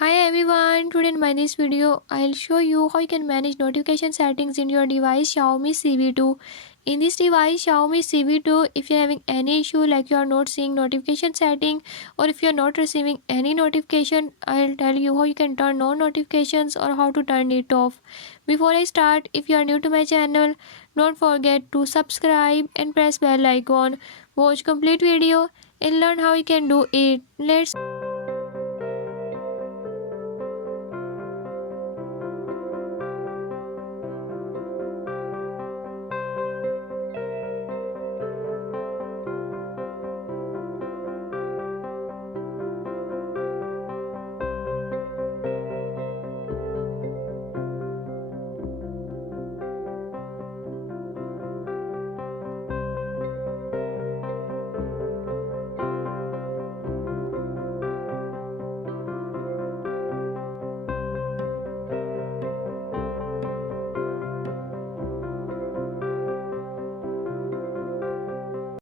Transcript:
Hi everyone, today in my this video I'll show you how you can manage notification settings in your device Xiaomi Civi 2. In this device Xiaomi Civi 2, if you're having any issue like you are not seeing notification setting or if you're not receiving any notification, I'll tell you how you can turn on notifications or how to turn it off. Before I start, if you are new to my channel, don't forget to subscribe and press bell icon. Watch complete video and learn how you can do it. Let's